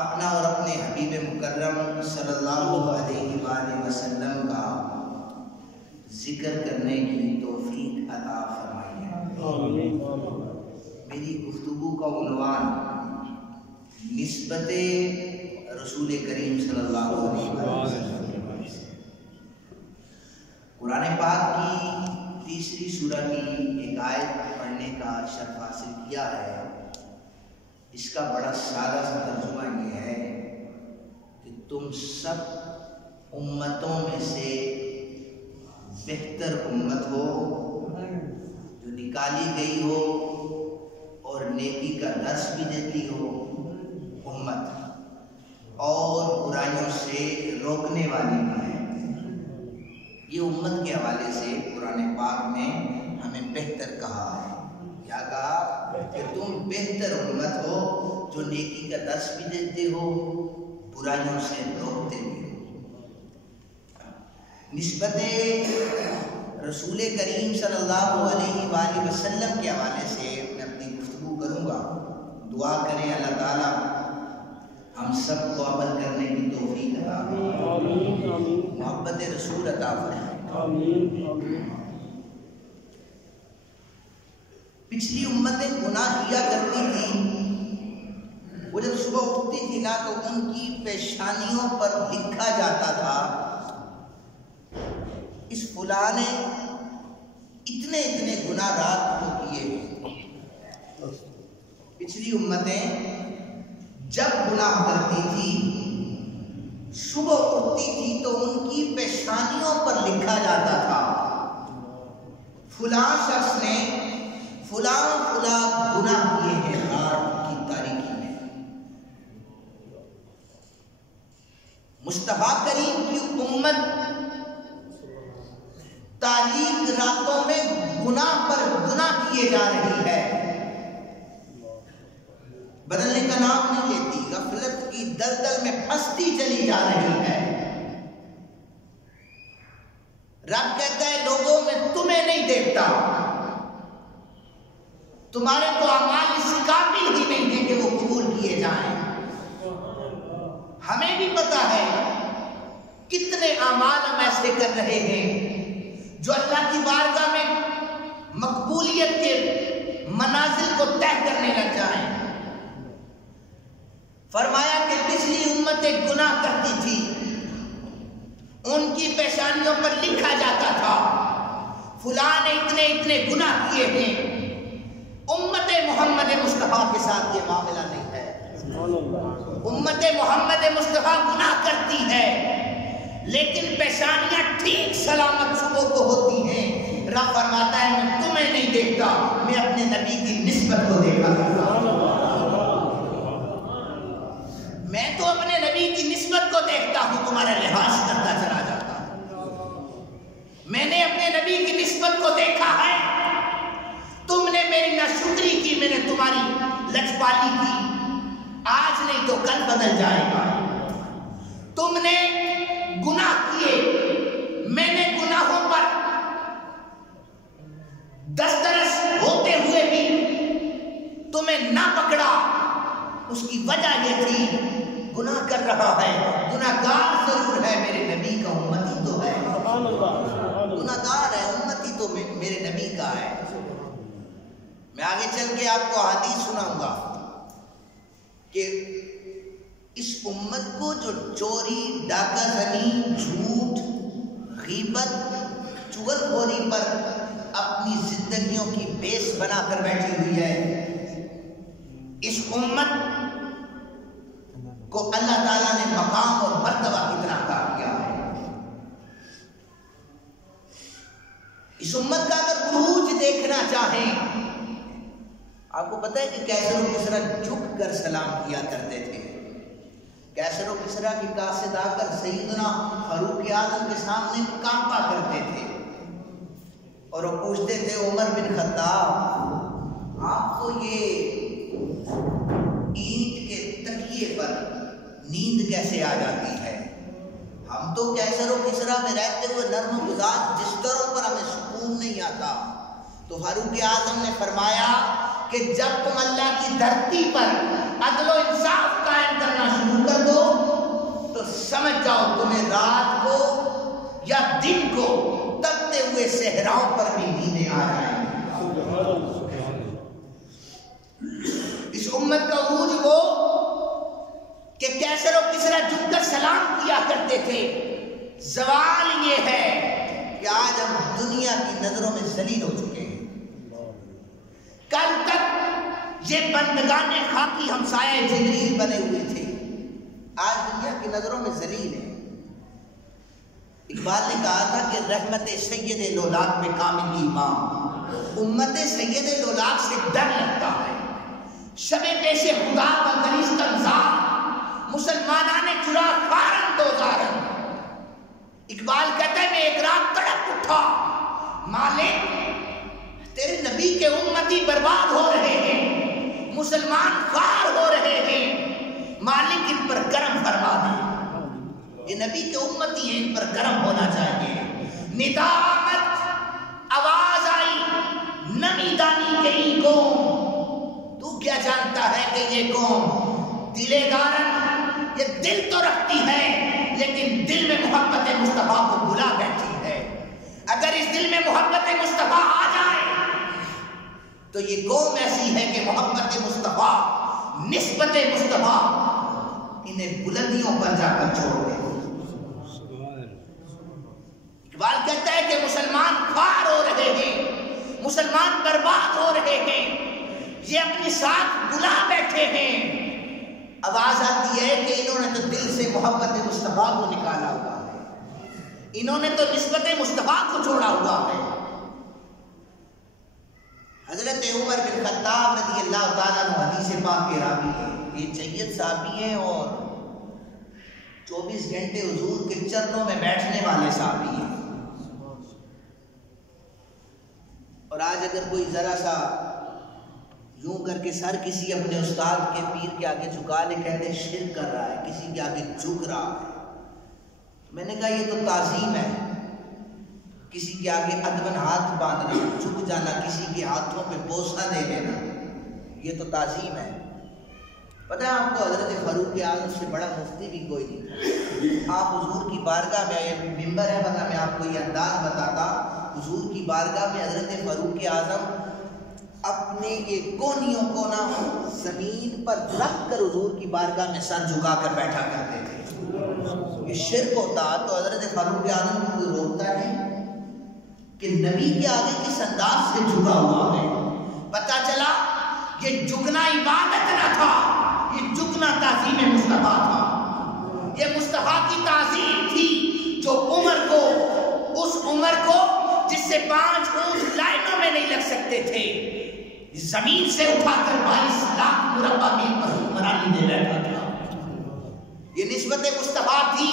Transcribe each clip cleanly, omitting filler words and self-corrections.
اپنا اور اپنے حبیب مکرم صلی اللہ علیہ وآلہ وسلم کا ذکر کرنے کی توفیق عطا فرمائیے۔ میری گفتگو کا عنوان نسبت رسول کریم صلی اللہ علیہ وسلم، قرآن پاک کی تیسری سورہ کی ایک آیت پڑھنے کا شرف حاصل کیا ہے۔ اس کا بڑا سادہ سا ترجمہ یہ ہے کہ تم سب امتوں میں سے بہتر امت ہو جو نکالی گئی ہو اور نیکی کا درس بھی دیتی ہو امت، اور برائیوں سے روکنے والی بھی ہے۔ یہ امت کے حوالے سے قرآن پاک نے ہمیں بہتر کہا ہے۔ کیا کہا؟ کہ تم بہتر امت ہو جو نیکی کا درس بھی دیتے ہو، برائیوں سے روکتے بھی ہو۔ نسبت رسول کریم صلی اللہ علیہ وآلہ وسلم کے حوالے سے میں اپنی گفتگو کروں گا۔ دعا کریں اللہ تعالیٰ ہم سب کو عمل کرنے کی توفیق عطا فرمائے، محبت رسول عطا فرمائے۔ پچھلی امتیں گناہ کیا کرتی تھیں، وہ جب صبح اٹھتی تھی نا تو ان کی پیشانیوں پر لکھا جاتا تھا اس فلاں نے اتنے اتنے گناہ رات کو کیے ہیں۔ پچھلی امتیں جب گناہ کرتی تھی، صبح اٹھتی تھی تو ان کی پیشانیوں پر لکھا جاتا تھا فلاں شخص نے فلاں فلاں گناہ کیے ہیں رات کی تاریکی میں۔ مصطفیٰ کریم کی امت تاریک راتوں میں گناہ پر گناہ کیے جا رہی ہے، بدلنے کا نام نہیں لیتی، غفلت کی دلدل میں پھنستی چلی جا رہی ہے۔ رب کہتا ہے لوگوں میں تمہیں نہیں دیکھتا، تمہارے تو اعمال اس قابل ہی نہیں ہیں کہ وہ قبول کیے جائیں۔ ہمیں بھی پتا ہے کتنے اعمال ہم ایسے کر رہے ہیں جو اللہ کی بارگاہ میں مقبولیت کے منازل کو طے کرنے لگ جائیں۔ فرمایا کہ پچھلی امتیں گناہ کرتی تھی، ان کی پیشانیوں پر لکھا جاتا تھا فلاں نے اتنے اتنے گناہ کیے ہیں۔ امت محمد مصطفیٰ کے ساتھ یہ معاملہ نہیں ہے۔ امت محمد مصطفیٰ گناہ کرتی ہے لیکن پیشانیاں ٹھیک سلامت صبح کو ہوتی ہیں۔ رب فرماتا ہے میں تمہیں نہیں دیکھتا، میں اپنے نبی کی نسبت کو دیکھا کرتا ہوں۔ میں تو اپنے نبی کی نسبت کو دیکھتا ہوں، تمہارا لحاظ کرتا چلا جاتا ہوں۔ میں نے اپنے نبی کی نسبت کو دیکھا ہے، تم نے میری ناشکری کی، میں نے تمہاری لچپالی کی، آج نہیں تو کل بدل جائے گا۔ تم نے گناہ کیے، میں نے گناہوں پر دسترس ہوتے ہوئے بھی تمہیں نہ پکڑا۔ اس کی وجہ یہ تھی گناہ کر رہا ہے، گناہ گار ضرور ہے، میرے نبی کا امتی تو ہے، گناہ گار ہے، امتی تو میرے نبی کا ہے۔ میں آگے چل کے آپ کو حدیث سناؤں گا کہ اس امت کو جو چوری، ڈاکہ زنی، جھوٹ، غیبت، چغل خوری پر اپنی زندگیوں کی بیس بنا کر بیٹھی ہوئی ہے، اس امت کو اللہ تعالیٰ نے مقام اور مرتبہ کتنا عطا کیا ہے۔ اس امت کا اگر عروج دیکھنا چاہیں، آپ کو پتہ ہے کہ کیسر و کسریٰ جھک کر سلام کیا کرتے تھے۔ کیسر و کسریٰ کی قاصد آ کر سیدنا فاروق اعظم کے سامنے کانپا کرتے تھے اور وہ پوچھتے تھے عمر بن خطاب آپ کو یہ اینٹ کے تکیے پر نیند کیسے آ جاتی ہے؟ ہم تو کیسر و کسریٰ میں رہتے ہوئے نرم گزار بستروں پر ہمیں سکون نہیں آتا۔ تو فاروق اعظم نے فرمایا کہ جب تم اللہ کی دھرتی پر عدل و انصاف قائم کرنا شروع جاؤ تمہیں رات کو یا دن کو تبتے ہوئے صحراؤں پر بھی نیندیں آ جائیں گی۔ اس امت کا عروج وہ کہ کیسر و کسرا جھک کر سلام کیا کرتے تھے، زوال یہ ہے کہ آج ہم دنیا کی نظروں میں ذلیل ہو چکے ہیں۔ کل تک یہ بندگان خاکی ہمسائے جبریل بنے ہوئے تھے، آج دنیا کی نظروں میں ذلیل ہیں۔ اقبال نے کہا تھا کہ رحمت سید لولاک میں کامل ایمان، امت سید لولاک سے ڈر لگتا ہے۔ شب پیش خدا کا گریز تنظار، مسلمانان چرا فارن دوزارن۔ اقبال کہتا ہے میں ایک رات تڑپ اٹھا، مالک تیرے نبی کے امتی برباد ہو رہے ہیں، مسلمان خوار ہو رہے ہیں، مالک ان پر کرم فرما دے، یہ نبی کے امتی ہیں، ان پر کرم ہونا چاہیے۔ ندا آمد آواز آئی نمی دانی کہیں قوم، تو کیا جانتا ہے کہ یہ قوم دلے دارن، یہ دل تو رکھتی ہے لیکن دل میں محبت مصطفیٰ کو بلا بیٹھی ہے۔ اگر اس دل میں محبت مصطفیٰ آ جائے تو یہ قوم ایسی ہے کہ محبت مصطفیٰ، نسبت مصطفیٰ انہیں بلندیوں پر جا کر چھوڑ دے۔ اقبال کہتا ہے کہ مسلمان خوار ہو رہے ہیں، مسلمان برباد ہو رہے ہیں، یہ اپنی ساتھ بلا بیٹھے ہیں۔ آواز آتی ہے کہ انہوں نے تو دل سے محبت مصطفیٰ کو نکالا ہوا ہے، انہوں نے تو نسبت مصطفیٰ کو چھوڑا ہوا ہے۔ حضرت عمر بن خطاب رضی اللہ تعالیٰ عنہ حدیث پاک کے راوی ہیں، یہ جید صحابی ہیں اور 24 گھنٹے حضور کے چرنوں میں بیٹھنے والے صحابی ہیں۔ اور آج اگر کوئی ذرا سا یوں کر کے سر کسی اپنے استاد کے پیر کے آگے جھکا لے، کہہ دے شرک کر رہا ہے، کسی کے آگے جھک رہا ہے، میں نے کہا یہ تو تعظیم ہے۔ کسی کے آگے ادبن ہاتھ باندھنا، جھک جانا، کسی کے ہاتھوں پہ بوسہ دے لینا، یہ تو تعظیم ہے۔ پتہ ہے آپ کو حضرت فاروق اعظم سے بڑا مفتی بھی کوئی نہیں تھا۔ آپ حضور کی بارگاہ میں آئے، ممبر ہے، بتا میں آپ کو یہ انداز بتاتا، حضور کی بارگاہ میں حضرت فاروق اعظم اپنے یہ کونیوں کونا زمین پر رکھ کر حضور کی بارگاہ میں سر جھکا کر بیٹھا کرتے تھے۔ یہ شرک ہوتا تو حضرت فاروق اعظم کو کوئی روکتا نہیں کہ نبی کے آگے کس انداز سے جھکا ہوا ہے۔ پتہ چلا یہ جھکنا عبادت نہ تھا، یہ جھکنا تعظیم مصطفیٰ تھا، یہ مصطفیٰ کی تعظیم تھی جو عمر کو، اس عمر کو جس سے 5 اونٹ لائنوں میں نہیں لگ سکتے تھے، زمین سے اٹھا کر 22 لاکھ مربع میل پر حکمرانی دے بیٹھا تھا۔ یہ نسبت مصطفیٰ تھی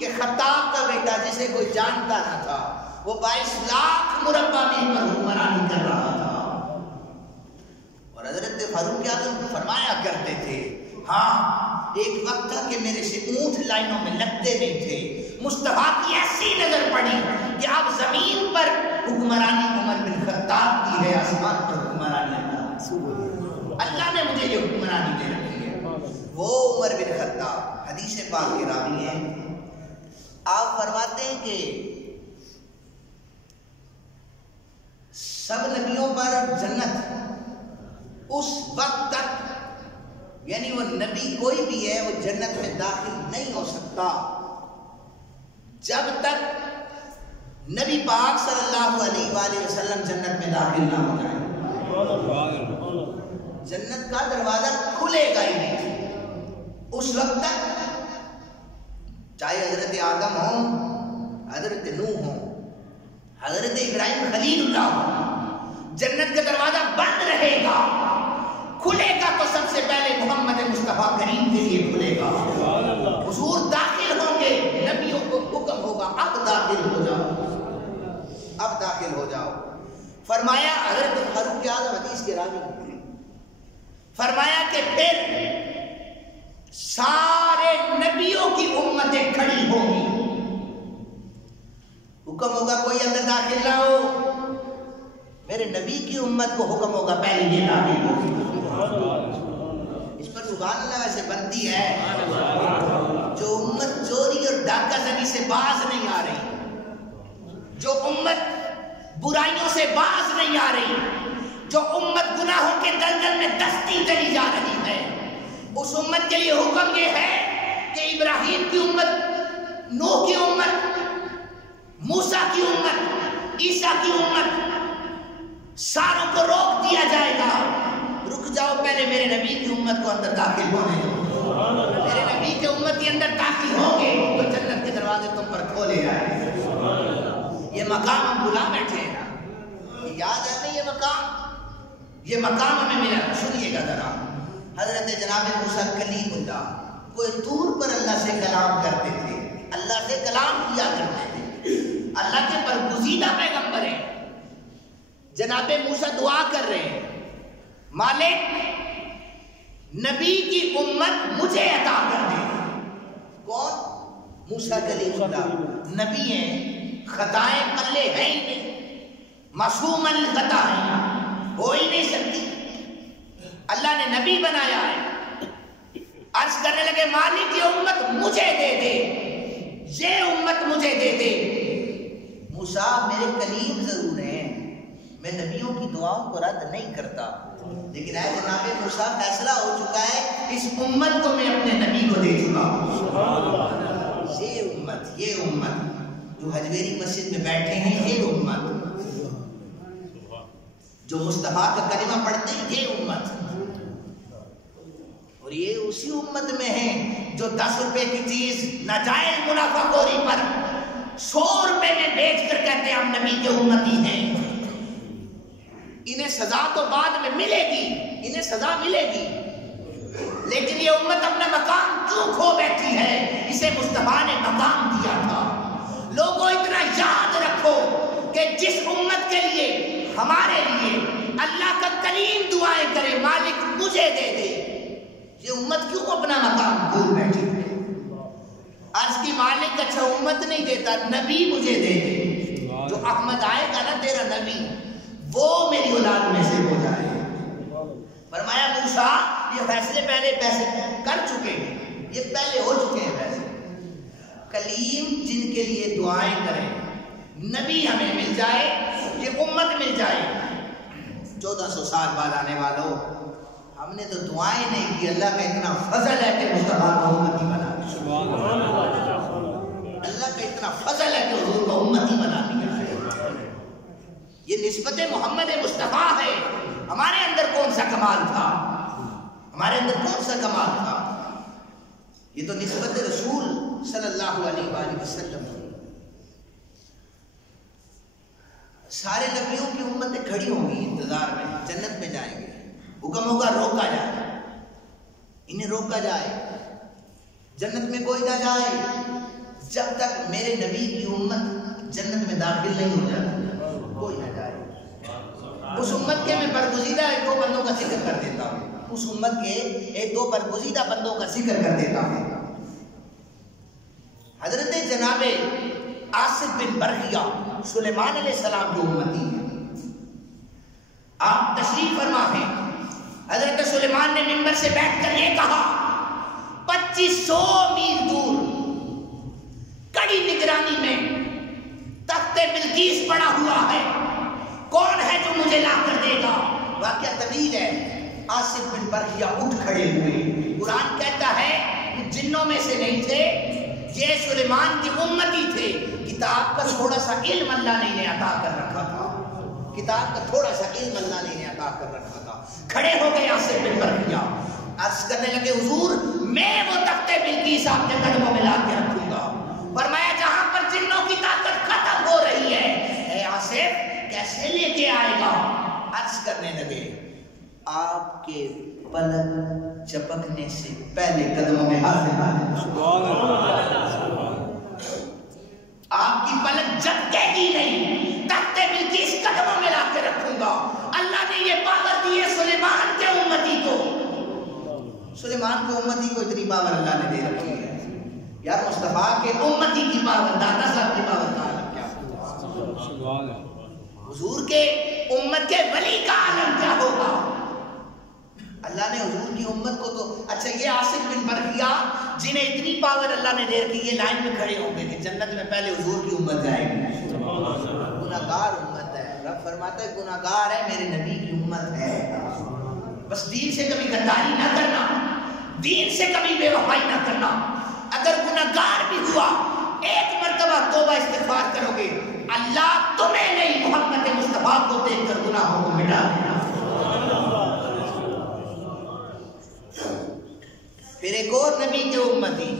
کہ خطاب کا بیٹا جسے کوئی جانتا نہ تھا، وہ 22 لاکھ مربع میل پر حکمرانی کر رہا تھا۔ اور حضرت فاروق اعظم فرمایا کرتے تھے، ہاں ایک وقت تھا کہ میرے سے اونٹ لائنوں میں لگتے نہیں تھے، مصطفیٰ کی ایسی نظر پڑی کہ اب زمین پر حکمرانی عمر بن خطاب کی ہے، آسمان پر حکمرانی اللہ نے مجھے یہ حکمرانی دے رکھی ہے۔ وہ عمر بن خطاب حدیث پاک کے راوی ہیں، آپ فرماتے ہیں کہ سب نبیوں پر جنت اس وقت تک، یعنی وہ نبی کوئی بھی ہے وہ جنت میں داخل نہیں ہو سکتا جب تک نبی پاک صلی اللہ علیہ وآلہ وسلم جنت میں داخل نہ ہو جائے۔ جنت کا دروازہ کھلے گا ہی نہیں اس وقت تک، چاہے حضرت آدم ہوں، حضرت نوح ہوں، حضرت ابراہیم خلیل اللہ ہوں، جنت کا دروازہ بند رہے گا۔ کھلے گا تو سب سے پہلے محمد مصطفیٰ کریم کے لیے کھلے گا، حضور داخل ہوں گے، نبیوں کو حکم ہوگا اب داخل ہو جاؤ، اب داخل ہو جاؤ۔ فرمایا حضرت فاروق اعظم حدیث کے راوی، فرمایا کہ پھر سارے نبیوں کی امتیں کھڑی ہوں گی، حکم ہوگا کوئی اندر داخل نہ ہو، میرے نبی کی امت کو حکم ہوگا پہلے یہ داخل ہو۔ اس پر سبحان اللہ ویسے بنتی ہے۔ جو امت چوری اور ڈاکہ زنی سے باز نہیں آ رہی، جو امت برائیوں سے باز نہیں آ رہی، جو امت گناہوں کے دلدل میں دستی چلی جا رہی ہے، اس امت کے لیے حکم یہ ہے کہ ابراہیم کی امت، نوح کی امت، موسیٰ کی امت، عیسیٰ کی امت، ساروں کو روک دیا جائے گا، رک جاؤ، پہلے میرے نبی کی امت کو اندر داخل ہونے دو، میرے نبی کے امت کے اندر داخل ہوں گے تو جنت کے دروازے تم پر کھولے جائیں گے۔ یہ مقام ہم بلا بیٹھے ہیں نا، یاد ہے نا یہ مقام ہمیں ملا۔ سنیے گا ذرا، حضرت جناب موسیٰ کلیم اللہ کوئی طور پر اللہ سے کلام کرتے تھے، اللہ سے کلام کیا کرتے تھے، اللہ کے برگزیدہ پیغمبر ہیں۔ جناب موسیٰ دعا کر رہے ہیں، مالک نبی کی امت مجھے عطا کر دے۔ کون؟ موسیٰ کلیم اللہ نبی ہیں، خطائیں پلے ہیں ہی نہیں، معصوم الخطا ہیں، ہو ہی نہیں سکتی، اللہ نے نبی بنایا ہے۔ عرض کرنے لگے مالک یہ امت مجھے دے دے، یہ امت مجھے دے دے۔ موسیٰ میرے کلیم ضرور ہیں، میں نبیوں کی دعاؤں کو رد نہیں کرتا، لیکن اے جناب موسیٰ فیصلہ ہو چکا ہے، اس امت کو میں اپنے نبی کو دے چکا ہوں۔ یہ امت جو حجویری مسجد میں بیٹھے ہیں، یہ امت جو مصطفیٰ کا کلمہ پڑھتے ہیں، یہ امت، اور یہ اسی امت میں ہیں جو 10 روپے کی چیز ناجائز منافع خوری پر 100 روپے میں بیچ کر کہتے ہیں ہم نبی کے امتی ہیں۔ انہیں سزا تو بعد میں ملے گی، انہیں سزا ملے گی، لیکن یہ امت اپنا مقام کیوں کھو بیٹھی ہے؟ اسے مصطفیٰ نے مقام دیا تھا۔ لوگوں اتنا یاد رکھو کہ جس امت کے لیے، ہمارے لیے اللہ کا کلیم دعائیں کرے مالک مجھے دے دے، یہ امت کیوں اپنا مقام کھو بیٹھی ہے؟ عرض کی مالک اچھا امت نہیں دیتا، نبی مجھے دے دے، جو احمد آئے گا نا تیرا نبی، وہ میری اولاد میں سے ہو جائے۔ فرمایا موسیٰ یہ فیصلے پہلے کر چکے ہیں، یہ پہلے ہو چکے ہیں فیصلے۔ کلیم جن کے لیے دعائیں کریں، نبی ہمیں مل جائے، یہ امت مل جائے۔ 1400 سال بعد آنے والوں، ہم نے تو دعائیں نہیں کی، اللہ کا اتنا فضل ہے کہ مصطفیٰ کو امتی بنا دیا، اللہ کا اتنا فضل ہے کہ حضور کو امتی بنا دیا ہے۔ یہ نسبت محمد مصطفیٰ ہے۔ ہمارے اندر کون سا کمال تھا؟ ہمارے اندر کون سا کمال تھا؟ یہ تو نسبت رسول صلی اللہ علیہ وآلہ وسلم ہے۔ سارے نبیوں کی امتیں کھڑی ہوں گی انتظار میں، جنت میں جائیں گے، حکم ہوگا روکا جائے، انہیں روکا جائے، جنت میں کوئی نہ جائے جب تک میرے نبی کی امت جنت میں داخل نہیں ہو جاتی، کوئی نہ جائے۔ اس امت کے میں برگزیدہ 2 بندوں کا ذکر کر دیتا ہوں، اس امت کے 2 برگزیدہ بندوں کا ذکر کر دیتا ہوں۔ حضرت جناب آصف بن برخیہ سلیمان علیہ السلام جو امتی ہیں، آپ تشریف فرما ہیں، حضرت سلیمان نے منبر سے بیٹھ کر یہ کہا، 2500 میل دور کڑی نگرانی میں تخت بلقیس پڑا ہوا ہے، کون ہے جو مجھے لا کر دے گا؟ واقعہ طویل ہے۔ آصف بن برخیہ اٹھ کھڑے ہوئے، قرآن کہتا ہے وہ جنوں میں سے نہیں تھے، یہ سلیمان کی امتی تھے، کتاب کا تھوڑا سا علم اللہ نے انہیں عطا کر رکھا تھا، کتاب کا تھوڑا سا علم اللہ نے انہیں عطا کر رکھا تھا۔ کھڑے ہو گئے آصف بن برخیہ، عرض کرنے لگے حضور میں وہ تخت بلقیس آپ کے قدموں میں لا کے رکھوں گا۔ فرمایا جہاں پر جنوں کی طاقت ختم ہو رہی ہے، اے آصف کیسے لے کے آئے گا؟ عرض کرنے لگے آپ کے پلک چپکنے سے پہلے قدموں میں حاضر آپ کی پلک جھپکے گی نہیں، تخت بلقیس قدموں میں لا کے رکھوں گا۔ اللہ نے یہ پاور دی ہے سلیمان کے امتی کو، سلیمان کو امتی کو اتنی پاور اللہ نے دے رکھی ہے۔ یار مصطفیٰ کے امتی کی پاور، داتا صاحب کی پاور کا عالم کیا ہوگا؟ حضور کے امت کے ولی کا عالم کیا ہوگا؟ اللہ نے حضور کی امت کو تو، اچھا یہ آصف بن برخیہ جنہیں اتنی پاور اللہ نے دے رکھی یہ لائن میں کھڑے ہوں گے کہ جنت میں پہلے حضور کی امت جائے گی. گناہگار امت ہے. رب فرماتا ہے گناہگار ہے میرے نبی کی امت ہے. بس دین سے کبھی غداری نہ کرنا, دین سے کبھی بے وفائی نہ کرنا. اگر گناہگار بھی ہوا ایک مرتبہ توبہ استغفار کرو گے, اللہ تمہیں نہیں محمد مصطفیٰ کو دیکھ کر گناہوں کو مٹا دینا. پھر ایک اور نبی کے امتی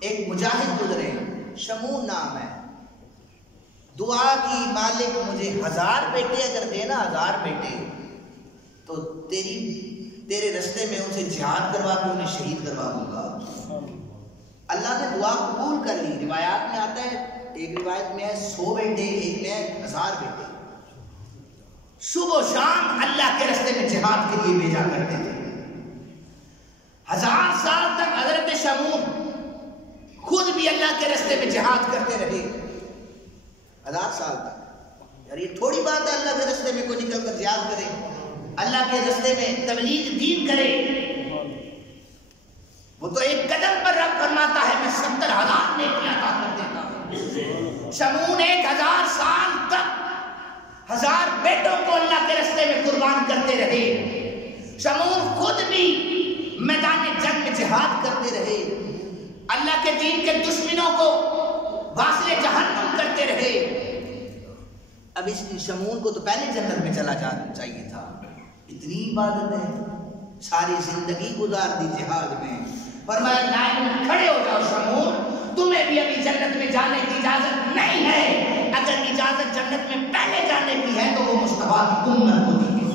ایک مجاہد گزرے, شمون نام ہے. دعا کی مالک مجھے 1000 بیٹے اگر دینا 1000 بیٹے تو تیرے رستے میں ان سے جہاد کروا کے انہیں شہید کروا دوں گا. اللہ نے دعا قبول کر لی. روایات میں آتا ہے, ایک روایت میں ہے 100 بیٹے, ایک میں ہے 1000 بیٹے. صبح و شام اللہ کے رستے میں جہاد کے لیے بھیجا کرتے تھے. 1000 سال تک حضرت شمون خود بھی اللہ کے رستے میں جہاد کرتے رہے. 1000 سال تک. یار یہ تھوڑی بات ہے اللہ کے رستے میں کوئی نکل کر جہاد کرے, اللہ کے رستے میں تبلیغ دین کرے. وہ تو ایک قدم پر رب فرماتا ہے میں 70,000 نیکیاں عطا کر دیتا ہوں. شمون 1000 سال تک 1000 بیٹوں کو اللہ کے رستے میں قربان کرتے رہے. شمون خود بھی میدان جنگ میں جہاد کرتے رہے. اللہ کے دین کے دشمنوں کو واصل جہنم کرتے رہے. اب اس شمون کو تو پہلے جنت میں چلا جانا چاہیے تھا. اتنی عبادت ہے, ساری زندگی گزار دی جہاد میں. فرمایا لائن میں کھڑے ہو جاؤ شمون, تمہیں بھی ابھی جنت میں جانے کی اجازت نہیں ہے. اگر اجازت جنت میں پہلے جانے کی ہے تو وہ مصطفیٰ کی امت کو دی گئی,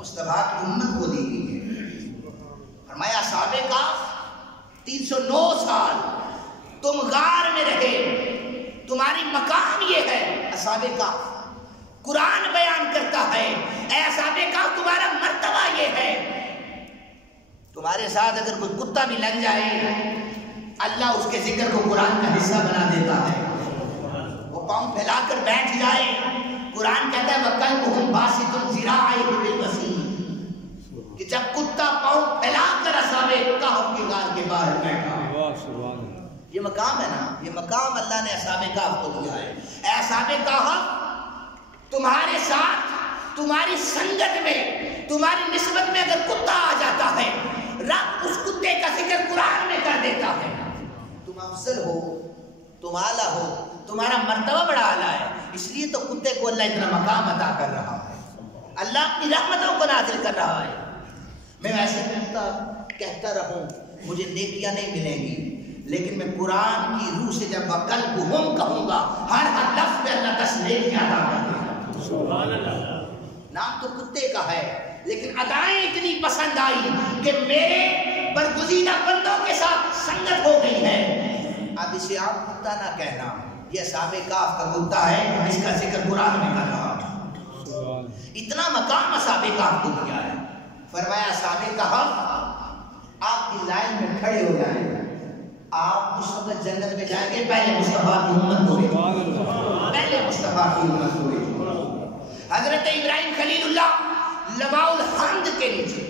مصطفیٰ کی امت کو دی گئی ہے. فرمایا اصحاب کہف 309 سال تم غار میں رہے, تمہاری مقام یہ ہے. اصحاب کہف قرآن بیان کرتا ہے اے اصحاب کہف تمہارا مرتبہ یہ ہے. تمہارے ساتھ اگر کوئی کتا بھی لگ جائے اللہ اس کے ذکر کو قرآن کا حصہ بنا دیتا ہے. وہ پاؤں پھیلا کر بیٹھ جائے, قرآن کہتا ہے وَقَلْبُهُمْ بَاسِطٌ ذِرَاعَيْهِ بِالْوَسِيلِ, کہ جب کتا پاؤں پھیلا کر اصحاب کہف کے غار کے باہر بیٹھا. یہ مقام ہے نا, یہ مقام اللہ نے اصحاب کہف کو دیا ہے. اے اصحاب کہف تمہارے ساتھ تمہاری سنگت میں تمہاری نسبت میں اگر کتا آ جاتا ہے رب اس کتے کا ذکر قرآن میں کر دیتا ہے. تم افضل ہو, تم اعلیٰ ہو, تمہارا مرتبہ بڑا اعلیٰ ہے, اس لیے تو کتے کو اللہ اتنا مقام عطا کر رہا ہے. اللہ اپنی رحمتوں کو نازل کر رہا ہے. میں ویسے کہتا رہوں مجھے نیکیاں نہیں ملیں گی, لیکن میں قرآن کی روح سے جب وَقَلْبُهُمْ کہوں گا ہر لفظ پہ اللہ 10 نیکیاں عطا کر دے گا. سبحان اللہ. نام تو کتے کا ہے لیکن ادائیں اتنی پسند آئی کہ میرے برگزیدہ بندوں کے ساتھ سنگت ہو گئی ہے. اب اسے آپ کتا نہ کہنا, یہ اصحاب کہف کا کتا ہے اس کا ذکر قرآن میں کر رہا ہے. اتنا مقام اصحاب کہف کو دیا ہے. فرمایا اصحاب کہف آپ کی لائن میں کھڑے ہو جائیں, آپ اس وقت جنت میں جائیں گے پہلے مصطفیٰ کی امت ہوئے, پہلے مصطفیٰ کی امت ہوئے. حضرت ابراہیم خلیل اللہ لواء الحمد کے نیچے,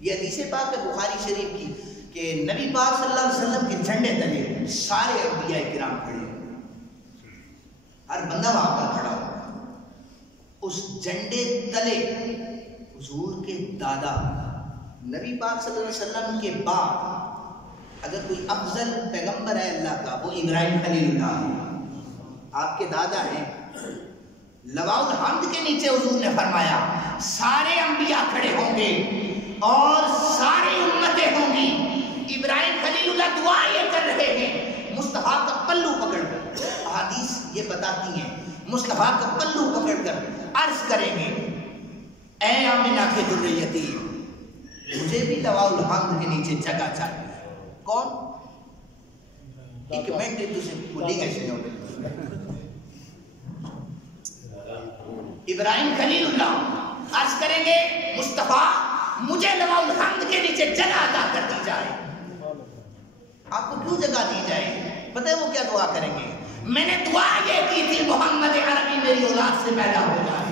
یہ حدیث پاک ہے بخاری شریف کی کہ نبی پاک صلی اللہ علیہ وسلم کے جھنڈے تلے سارے انبیاء کرام کھڑے, ہر بندہ وہاں پر کھڑا ہوا. اس جھنڈے تلے حضور کے دادا نبی پاک صلی اللہ علیہ وسلم کے بعد اگر کوئی افضل پیغمبر ہے اللہ کا وہ ابراہیم خلیل اللہ ہے. آپ کے دادا ہیں. لواء الحمد کے نیچے حضور نے فرمایا سارے انبیاء کھڑے ہوں گے اور ساری امتیں ہوں گی. ابراہیم خلیل اللہ دعا یہ کر رہے ہیں مصطفیٰ کا پلو پکڑ کر, احادیث یہ بتاتی ہیں مصطفیٰ کا پلو پکڑ کر عرض کریں گے اے آمنہ کے در یتیم مجھے بھی لواء الحمد کے نیچے جگہ چاہیے. کون ایک منٹ تجھے بھولی گئے سے ابراہیم خلیل اللہ عرض کریں گے مصطفیٰ مجھے لواء الحمد کے نیچے جگہ عطا کر دی جائے. آپ کو کیوں جگہ دی جائے پتہ ہے وہ کیا دعا کریں گے؟ میں نے دعا یہ کی تھی محمد عربی میری اولاد سے پیدا ہو جائے.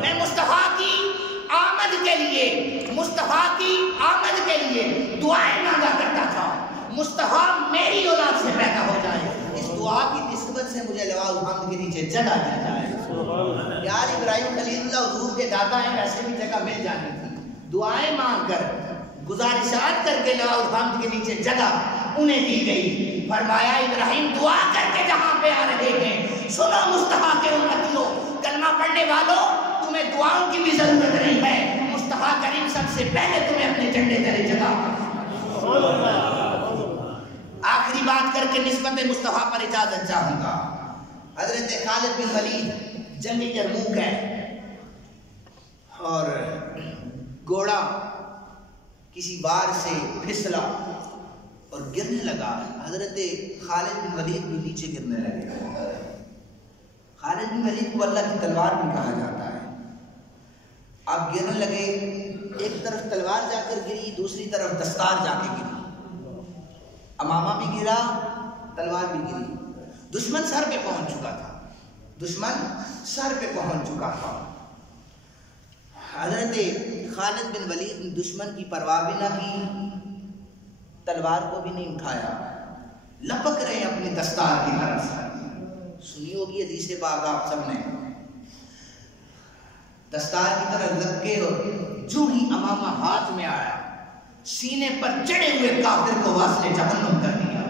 میں مصطفیٰ کی آمد کے لیے مصطفیٰ کی آمد کے لیے سے مجھے لواء الحمد کے نیچے جگہ دی جائے۔ یار ابراہیم خلیل اللہ حضور کے دادا ہیں، ویسے بھی جگہ مل جانی تھی، دعائیں مانگ کر گزارشات کر کے لواء الحمد کے نیچے جگہ انہیں دی گئی۔ فرمایا ابراہیم دعا کر کے جہاں پہ آ رہے ہیں، سنو مصطفیٰ کے امتیوں، کلمہ پڑھنے والوں، تمہیں دعاؤں کی بھی ضرورت نہیں ہے، مصطفیٰ کریم سب سے پہلے تمہیں اپنے جھنڈے تلے جگہ۔ آخری بات کر کے نسبت مصطفیٰ پر اجازت چاہوں گا۔ حضرت خالد بن ولید جنگ یرموک ہے اور گھوڑا کسی بار سے پھسلا اور گرنے لگا، حضرت خالد بن ولید بھی نیچے گرنے لگے۔ خالد بن ولید کو اللہ کی تلوار بھی کہا جاتا ہے۔ آپ گرنے لگے، ایک طرف تلوار جا کر گری، دوسری طرف دستار جا کے گری، امامہ بھی گرا، تلوار بھی گری، دشمن سر پہ پہنچ چکا تھا، دشمن سر پہ پہنچ چکا تھا۔ حضرت خالد بن ولید نے دشمن کی پرواہ بھی نہ کی، تلوار کو بھی نہیں اٹھایا، لپک رہے اپنے دستار کی طرف۔ سنی ہوگی حدیث پاک آپ سب نے، دستار کی طرف لگ کے اور جو ہی امامہ ہاتھ میں آیا، سینے پر چڑھے ہوئے کافر کو واصل جہنم کر دیا۔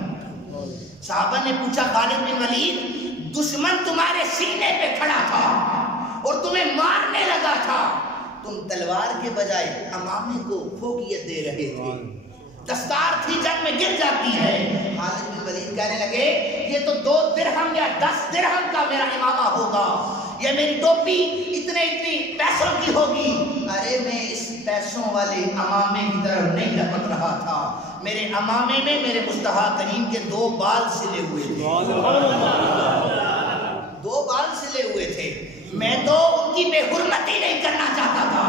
صحابہ نے پوچھا خالد بن ولید، دشمن تمہارے سینے پہ کھڑا تھا اور تمہیں مارنے لگا تھا، تم تلوار کے بجائے امامے کو فوقیت دے رہے تھے، دستار تھی جنگ میں گر جاتی ہے۔ خالد بن ولید کہنے لگے یہ تو 2 درہم یا 10 درہم کا میرا امامہ ہوگا، یہ میری ٹوپی اتنے پیسوں کی ہوگی، ارے میں اس پیسوں والے امامے کی طرف نہیں لپک رہا تھا، میرے امامے میں میرے مصطفیٰ کریم کے 2 بال سلے ہوئے تھے، 2 بال سلے ہوئے تھے، میں تو ان کی بے حرمتی نہیں کرنا چاہتا تھا،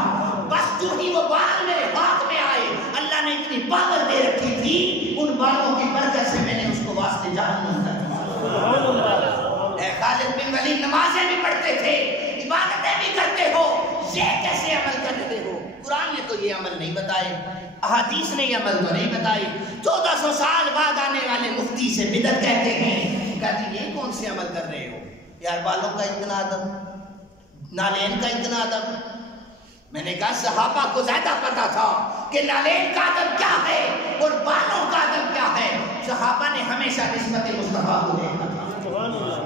بس جو ہی وہ بال میرے ہاتھ میں آئے، اللہ نے اتنی پاور دے رکھی تھی، ان بالوں کی برکت سے میں نے اس کو واسطے جہنم کر دیا۔ اے خالد بن ولید، نمازیں بھی پڑھتے تھے، عبادتیں بھی کرتے ہو، یہ کیسے عمل کر رہے ہو؟ قرآن نے تو یہ عمل نہیں بتائے، احادیث نے یہ عمل تو نہیں بتائے، 1400 سال بعد آنے والے مفتی سے بدعت کہتے ہیں، کہتے یہ کون سے عمل کر رہے ہو؟ یار بالوں کا اتنا ادب، نالین کا اتنا ادب۔ میں نے کہا صحابہ کو زیادہ پتا تھا کہ نالین کا ادب کیا ہے اور بالوں کا ادب کیا ہے، صحابہ نے ہمیشہ نسبت مصطفیٰ کو دیکھا تھا۔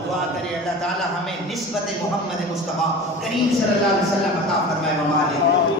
دعا کرے اللہ تعالی ہمیں نسبت محمد مصطفیٰ کریم صلی اللہ علیہ وسلم عطا فرمائے۔